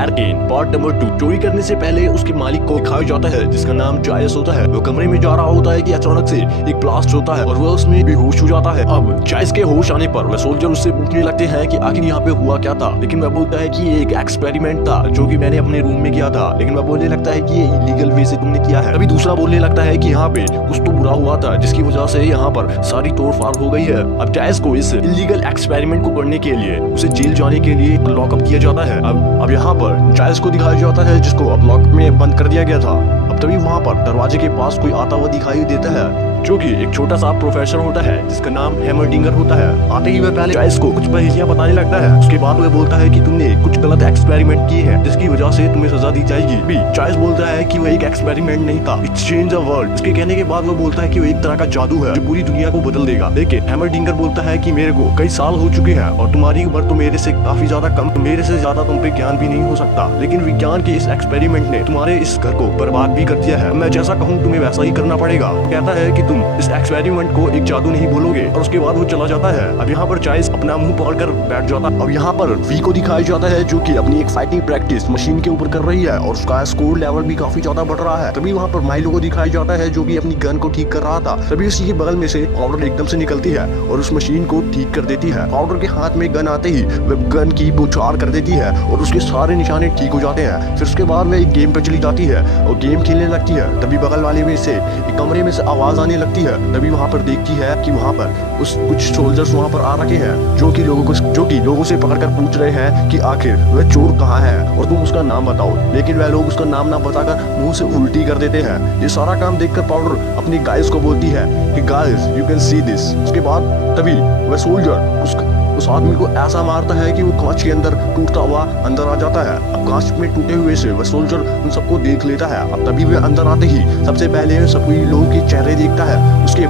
एरकेन part number 2। चोरी करने से पहले उसके मालिक को दिखाया जाता है जिसका नाम जायस होता है। वो कमरे में जा रहा होता है कि अचानक से एक ब्लास्ट होता है और वह उसमें बेहोश हो जाता है। अब जायस के होश आने पर वह सोल्जर उससे पूछने लगते हैं कि आखिर यहाँ पे हुआ क्या था, लेकिन वह बोलता है कि ये एक एक्सपेरिमेंट था जो कि मैंने अपने रूम में किया था। लेकिन वह बोलने लगता है कि ये इलीगल वे से तुमने किया है। तभी दूसरा बोलने लगता है कि यहाँ पे कुछ तो बुरा हुआ था जिसकी वजह से यहाँ पर सारी तोड़फाड़ हो गई है। अब जायस को इस इलीगल एक्सपेरिमेंट को करने के लिए उसे जेल जाने के लिए लॉकअप किया जाता है। अब यहाँ पर जायस को दिखाया जाता है जिसको अब लॉक में बंद कर दिया गया था। अब तभी वहाँ पर दरवाजे के पास कोई आता हुआ दिखाई देता है जो कि एक छोटा सा प्रोफेसर होता है जिसका नाम हैमरडिंगर होता है। आते ही वह पहले जायस को कुछ पहेलियां बताने लगता है। उसके बाद वह बोलता है कि तुमने कुछ गलत एक्सपेरिमेंट किए हैं जिसकी वजह से तुम्हें सजा दी जाएगी। भी जायस बोलता है कि वह एक एक्सपेरिमेंट नहीं था, इट्स चेंज द वर्ल्ड। इसके कहने के बाद वह बोलता है कि वह एक तरह का जादू है जो पूरी दुनिया को बदल देगा। लेकिन हैमरडिंगर बोलता है कि मेरे को कई साल हो चुके हैं और तुम्हारी उम्र तो मेरे से काफी ज्यादा कम, मेरे से ज्यादा तुम पे ज्ञान भी नहीं हो सकता। लेकिन विज्ञान के इस एक्सपेरिमेंट ने तुम्हारे इस घर को बर्बाद भी कर दिया है। मैं जैसा कहूँ तुम्हें वैसा ही करना पड़ेगा। कहता है कि तुम इस एक्सपेरिमेंट को एक जादू नहीं बोलोगे और उसके बाद वो चला जाता है। अब यहाँ पर जायस अपना मुंह पकड़कर बैठ जाता है। अब यहाँ पर वी को दिखाया जाता है जो कि अपनी एक फाइटिंग प्रैक्टिस मशीन के ऊपर कर रही है और उसका स्कोर लेवल भी काफी ज्यादा बढ़ रहा है। तभी वहाँ पर माइलो को दिखाया जाता है जो कि अपनी गन को ठीक कर रहा था। तभी उसी के बगल में से पाउडर एकदम से निकलती है और उस मशीन को ठीक कर देती है। पाउडर के हाथ में गन आते ही वह गन की बौछार कर देती है और उसके सारे निशाने ठीक हो जाते हैं। फिर उसके बाद वह एक गेम पे चली जाती है और गेम खेलने लगती है। तभी बगल वाले में से एक कमरे में से आवाज आने लगती है। तभी वहाँ पर देखती है कि वहाँ पर कुछ सोल्जर्स वहाँ पर आ रखे हैं जो कि लोगों से पकड़कर पूछ रहे हैं कि आखिर वह चोर कहाँ है और तुम उसका नाम बताओ। लेकिन वह लोग उसका नाम ना बताकर मुंह से उल्टी कर देते हैं। ये सारा काम देखकर पाउडर अपनी गाइस को बोलती है कि guys you can see this. उसके बाद तभी वह सोल्जर उस आदमी को ऐसा मारता है कि वो कांच के अंदर टूटता हुआ अंदर आ जाता है। अब कांच में टूटे हुए से वह सोल्जर उन सबको देख लेता है। अब तभी वह अंदर आते ही सबसे पहले सभी लोगों के चेहरे देखता है। उसके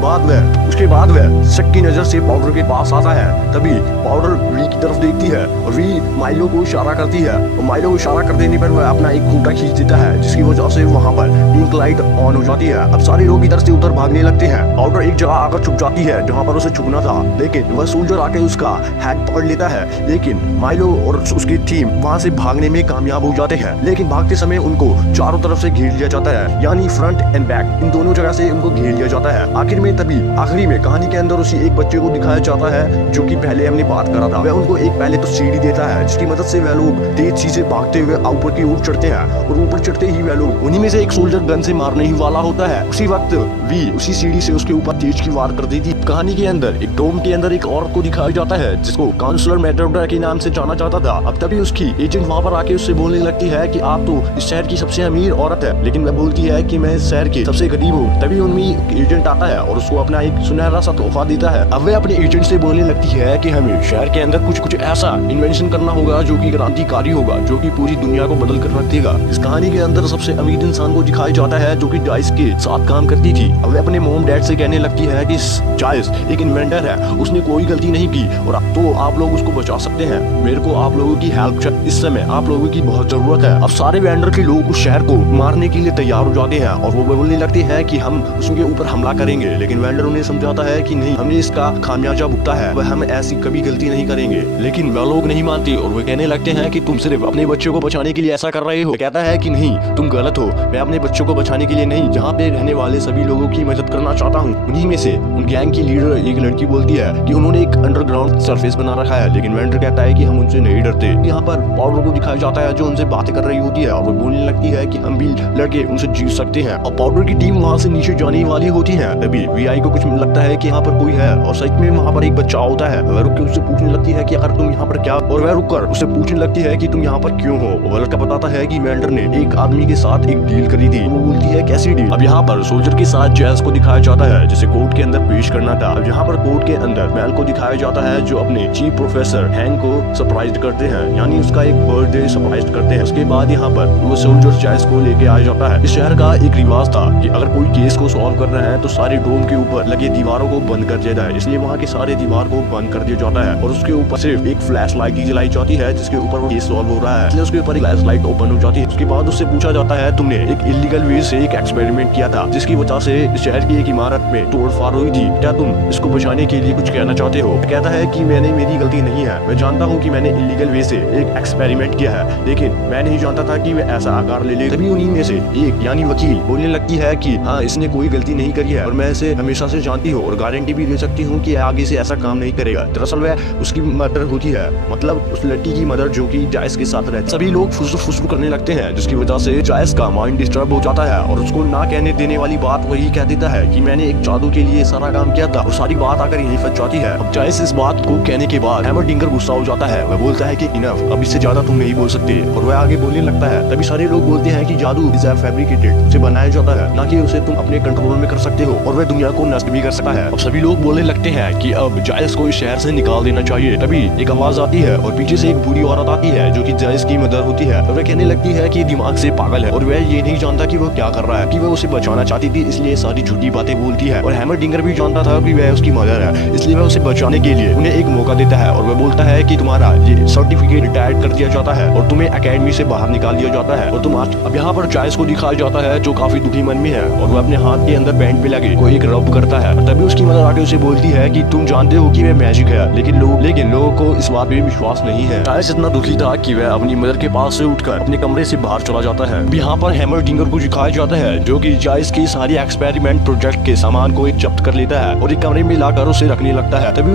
बाद वह शक की नजर से पाउडर के पास आता है। तभी पाउडर वी की तरफ देखती है और वी माइलो को इशारा करती है और माइलो को इशारा कर देने पर वह अपना एक खूंटा खींच देता है जिसकी वजह से वहाँ पर पिंक लाइट ऑन हो जाती है। अब सारे लोग इधर से उधर भागने लगते हैं। पाउडर एक जगह आकर छुप जाती है जहाँ पर उसे छुपना था, लेकिन वह सोल्जर आके उसका हैक पकड़ लेता है। लेकिन माइलो और उसकी टीम वहाँ से भागने में कामयाब हो जाते हैं। लेकिन भागते समय उनको चारों तरफ से घेर लिया जाता है, यानी फ्रंट एंड बैक इन दोनों जगह से उनको घेर लिया जाता है। आखिरी में कहानी के अंदर उसी एक बच्चे को दिखाया जाता है जो कि पहले हमने बात करा था। वह उनको एक पहले तो सीढ़ी देता है जिसकी मदद से वह लोग तेज से भागते हुए ऊपर की ओर चढ़ते हैं और ऊपर चढ़ते ही वह लोग उन्हीं में से एक सोल्जर गन से मारने ही वाला होता है। उसी वक्त वी उसी सीढ़ी से उसके ऊपर तेज की वार कर दी थी। कहानी के अंदर एक डोम के अंदर एक औरत को दिखाया जाता है जिसको काउंसलर मेटोडा के नाम से जाना जाता था। अब तभी उसकी एजेंट वहाँ पर आके उससे बोलने लगती है कि आप तो इस शहर की सबसे अमीर औरत है, लेकिन वह बोलती है कि मैं इस शहर की सबसे गरीब हूँ। तभी उनमें एजेंट आता है और उसको अपना एक सुनहरा सा तोहफा देता है। अब वह अपने एजेंट से बोलने लगती है कि हमें शहर के अंदर कुछ ऐसा इन्वेंशन करना होगा जो कि क्रांतिकारी होगा, जो कि पूरी दुनिया को बदल कर रख देगा। इस कहानी के अंदर सबसे अमीर इंसान को दिखाया जाता है जो कि जायस के साथ काम करती थी। अब वह अपने मॉम डैड से कहने लगती है कि जायस एक इन्वेंटर है, उसने कोई गलती नहीं की और अब तो आप लोग उसको बचा सकते हैं। मेरे को आप लोगों की हेल्प इस समय आप लोगों की बहुत जरूरत है। अब सारे वेंडर के लोग उस शहर को मारने के लिए तैयार हो जाते हैं और वो बोलने लगते हैं कि हम उसके ऊपर हमला करेंगे। लेकिन वेंडर उन्हें समझाता है कि नहीं, हमने इसका खामियाजा भुगता है, वह हम ऐसी कभी गलती नहीं करेंगे। लेकिन वह लोग नहीं मानते और वो कहने लगते हैं कि तुम सिर्फ अपने बच्चों को बचाने के लिए ऐसा कर रहे हो। कहता है कि नहीं, तुम गलत हो, मैं अपने बच्चों को बचाने के लिए नहीं, जहाँ पे रहने वाले सभी लोगों की मदद करना चाहता हूँ। उन्हीं में से उन गैंग की लीडर एक लड़की बोलती है कि उन्होंने एक अंडरग्राउंड सरफेस बना रखा है, लेकिन वेंडर कहता है कि हम उनसे नहीं डरते। यहाँ पर पाउडर को दिखाया जाता है जो उनसे बातें कर रही होती है और वो बोलने लगती है कि हम भी लड़के उनसे जीत सकते हैं। और पाउडर की टीम वहाँ से नीचे जाने वाली होती है। तभी वीआई को कुछ लगता है कि यहाँ पर कोई है और सच में वहाँ पर एक बच्चा होता है। वह रुक के उससे पूछने लगती है कि अगर तुम यहाँ पर क्या, और वह रुककर उससे पूछने लगती है कि तुम यहाँ पर क्यों हो। वह लड़का बताता है कि वेंडर ने एक आदमी के साथ एक डील करी थी। वो बोलती है कैसी डील। अब यहाँ पर सोल्जर के साथ जैस को दिखाया जाता है जिसे कोर्ट के अंदर पेश करना था। अब यहाँ पर कोर्ट के अंदर मैल को दिखाया जाता है जो अपने चीफ प्रोफेसर हैंक को सरप्राइज करते हैं, यानी उसका एक बर्थडे सरप्राइज करते हैं। उसके बाद यहाँ पर वो सोल्जर जैस को लेके आ जाता है। इस शहर का एक रिवाज था कि अगर कोई केस को सॉल्व कर रहे हैं तो सारे डोम के ऊपर लगे दीवारों को बंद कर दिया जाए, इसलिए वहाँ के सारे दीवार को बंद कर दिया जाता है और उसके ऊपर सिर्फ एक फ्लैश लाइट ही जलाई जाती है जिसके ऊपर वो केस सॉल्व हो रहा है, इसलिए उसके ऊपर एक फ्लैश लाइट ओपन हो जाती है। उसके बाद उससे पूछा जाता है तुमने एक इलीगल वे से एक एक्सपेरिमेंट किया था जिसकी वजह से शहर की एक इमारत में तोड़फाड़ हुई थी, क्या तुम इसको बचाने के लिए कुछ कहना चाहते हो। कहता है कि मैं मैंने मेरी गलती नहीं है। मैं जानता हूँ कि मैंने इलीगल वे से एक एक्सपेरिमेंट किया है, लेकिन मैं नहीं जानता था कि वह ऐसा आकार ले ले। तभी उन्हीं में से एक यानी वकील बोलने लगती है कि हाँ, इसने कोई गलती नहीं करी है और मैं इसे हमेशा से जानती हूँ और गारंटी भी दे सकती हूँ कि आगे से ऐसा काम नहीं करेगा। दरअसल वह उसकी मदर होती है, मतलब उस लड़की की मदर जो कि जायस के साथ रहती। सभी लोग फुसफुस करने लगते हैं, जिसकी वजह से जायस का माइंड डिस्टर्ब हो जाता है और उसको ना कहने देने वाली बात वही कह देता है कि मैंने एक जादू के लिए सारा काम किया था और सारी बात आकर यहीं फंस जाती है। अब जायस इस बात को कहने के बाद हैमरडिंगर गुस्सा हो जाता है। वह बोलता है कि इनफ, अब इससे ज्यादा तुम नहीं बोल सकते और वह आगे बोलने लगता है। तभी सारे लोग बोलते हैं कि जादू इज फैब्रिकेटेड, उसे बनाया जाता है, ना कि उसे तुम अपने कंट्रोल में कर सकते हो और वह दुनिया को नष्ट भी कर सकता है। अब सभी लोग बोलने लगते हैं कि अब जायस को इस शहर से निकाल देना चाहिए। तभी एक आवाज आती है और पीछे से एक बूढ़ी औरत आती है जो कि जायस की मदर होती है और वह कहने लगती है कि दिमाग से पागल है और वह ये नहीं जानता कि वह क्या कर रहा है, कि वह उसे बचाना चाहती थी इसलिए सारी झूठी बातें बोलती है। और हैमरडिंगर भी जानता था कि वह उसकी मदर है, इसलिए वह उसे बचाने के लिए उन्हें एक मौका देता है और वह बोलता है कि तुम्हारा ये सर्टिफिकेट रिटायर्ड कर दिया जाता है और तुम्हें एकेडमी से बाहर निकाल दिया जाता है और तुम आज। अब यहाँ पर जायस को दिखाया जाता है जो काफी दुखी मन में है और वह अपने हाथ के अंदर बैंड पे लगे कोई एक रब करता है। तभी उसकी मदर आके उसे बोलती है कि तुम जानते हो कि वह मैजिक है, लेकिन लोगों को इस बात में विश्वास नहीं है। जायस इतना दुखी था कि वह अपनी मदर के पास से उठकर अपने कमरे से बाहर चला जाता है। यहाँ पर हैमरडिंगर को दिखाया जाता है जो कि जायस की सारी एक्सपेरिमेंट प्रोजेक्ट के सामान को एक जब्त कर लेता है और एक कमरे में लाकर उसे रखने लगता है। तभी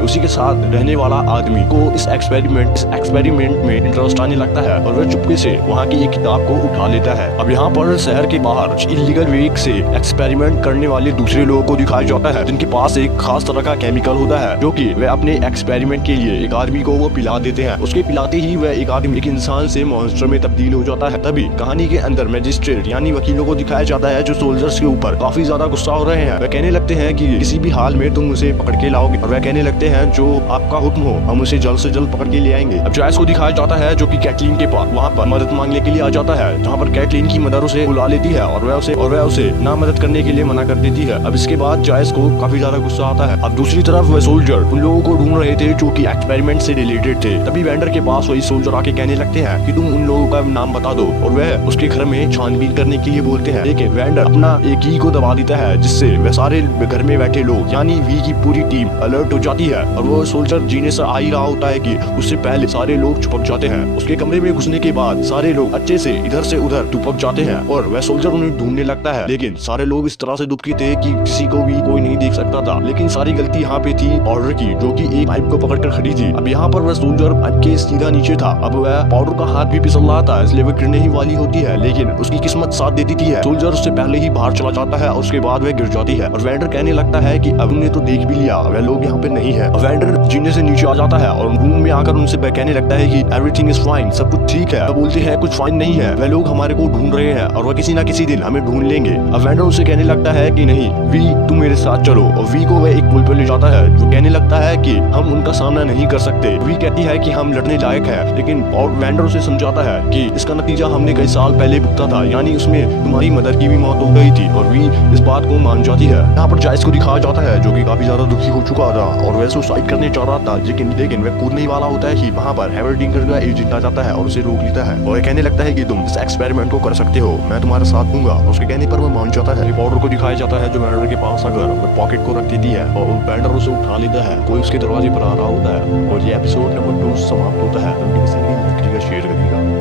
उसी के साथ रहने वाला आदमी को इस एक्सपेरिमेंट में इंटरेस्ट आने लगता है और वह चुपके से वहाँ की एक किताब को उठा लेता है। अब यहाँ पर शहर के बाहर इलीगल वे से एक्सपेरिमेंट करने वाले दूसरे लोगों को दिखाया जाता है जिनके पास एक खास तरह का केमिकल होता है जो कि वे अपने एक्सपेरिमेंट के लिए एक आदमी को वो पिला देते हैं। उसके पिलाते ही वह एक आदमी एक इंसान से मॉन्स्टर में तब्दील हो जाता है। तभी कहानी के अंदर मैजिस्ट्रेट यानी वकीलों को दिखाया जाता है जो सोल्जर्स के ऊपर काफी ज्यादा गुस्सा हो रहे हैं। वह कहने लगते हैं कि किसी भी हाल में तुम उसे पकड़ के लाओगे और वह कहने लगते हैं जो आपका हुक्म हो, हम उसे जल्द से जल्द पकड़ के ले आएंगे। अब जायस को दिखाया जाता है जो कि कैटलीन के पास वहाँ पर मदद मांगने के लिए आ जाता है, जहाँ पर कैटलीन की मदर उसे बुला लेती है और वह उसे ना मदद करने के लिए मना कर देती है। अब इसके बाद जायस को काफी ज्यादा गुस्सा आता है। अब दूसरी तरफ वह सोल्जर उन लोगों को ढूंढ रहे थे जो कि एक्सपेरिमेंट से रिलेटेड थे। तभी वेंडर के पास वही सोल्जर आके कहने लगते हैं कि तुम उन लोगों का नाम बता दो और वह उसके घर में छानबीन करने के लिए बोलते हैं, लेकिन वेंडर अपना एक की को दबा देता है जिससे वह सारे घर में बैठे लोग यानी वी की पूरी टीम अलर्ट हो जाती है और वो सोल्जर जीने से आ ही रहा होता है कि उससे पहले सारे लोग छुपक जाते हैं। उसके कमरे में घुसने के बाद सारे लोग अच्छे से इधर से उधर दुपक जाते हैं और वह सोल्जर उन्हें ढूंढने लगता है, लेकिन सारे लोग इस तरह से दुबके थे कि किसी को भी कोई नहीं देख सकता था। लेकिन सारी गलती यहाँ पे थी ऑर्डर की जो कि एक पाइप को पकड़कर खड़ी थी। अब यहाँ पर वह सोल्जर के सीधा नीचे था। अब वह पाउडर का हाथ भी फिसल रहा था इसलिए वह गिरने ही वाली होती है, लेकिन उसकी किस्मत साथ देती थी। सोल्जर उससे पहले ही बाहर चला जाता है और उसके बाद वह गिर जाती है और वेंडर कहने लगता है कि अब उन्हें तो देख भी लिया, वह लोग यहाँ पे नहीं है। वेंडर जीने से नीचे आ जाता है और रूम में आकर उनसे कहने लगता है कि एवरीथिंग इज फाइन, सब कुछ ठीक है। बोलते हैं कुछ फाइन नहीं है, वह लोग हमारे को ढूंढ रहे हैं और वह किसी ना किसी दिन हमें ढूंढ लेंगे। अब वेंडर उसे कहने लगता है कि नहीं वी, तुम मेरे साथ चलो और वी को वह एक पुल पर ले जाता है जो कहने लगता है कि हम उनका सामना नहीं कर सकते। वी कहती है कि हम लड़ने लायक है, लेकिन और वेंडर उसे समझाता है कि इसका नतीजा हमने कई साल पहले भुगता था, यानी उसमें तुम्हारी मदर की भी मौत हो गई थी और वी इस बात को मान जाती है। यहाँ पर जायस को दिखाया जाता है जो कि काफी ज्यादा दुखी हो चुका था और वह सुसाइड करने चाह रहा था, लेकिन वह कूदने वाला होता है कि वहाँ पर हैमरडिंगर का एजेंट आ जाता है और उसे रोक लेता है और कहने लगता है कि तुम इस एक्सपेरिमेंट को कर सकते हो, मैं तुम्हारा साथ दूंगा। उसके कहने पर वह मान जाता है। पाउडर को दिखाया जाता है जो वेंडर के पास आकर वह पॉकेट को रख देती है और वेंडर उसे उठा लेता है। कोई उसके दरवाजे पर आ रहा होता है और ये एपिसोड नंबर 2 समाप्त होता है। शेयर करिएगा।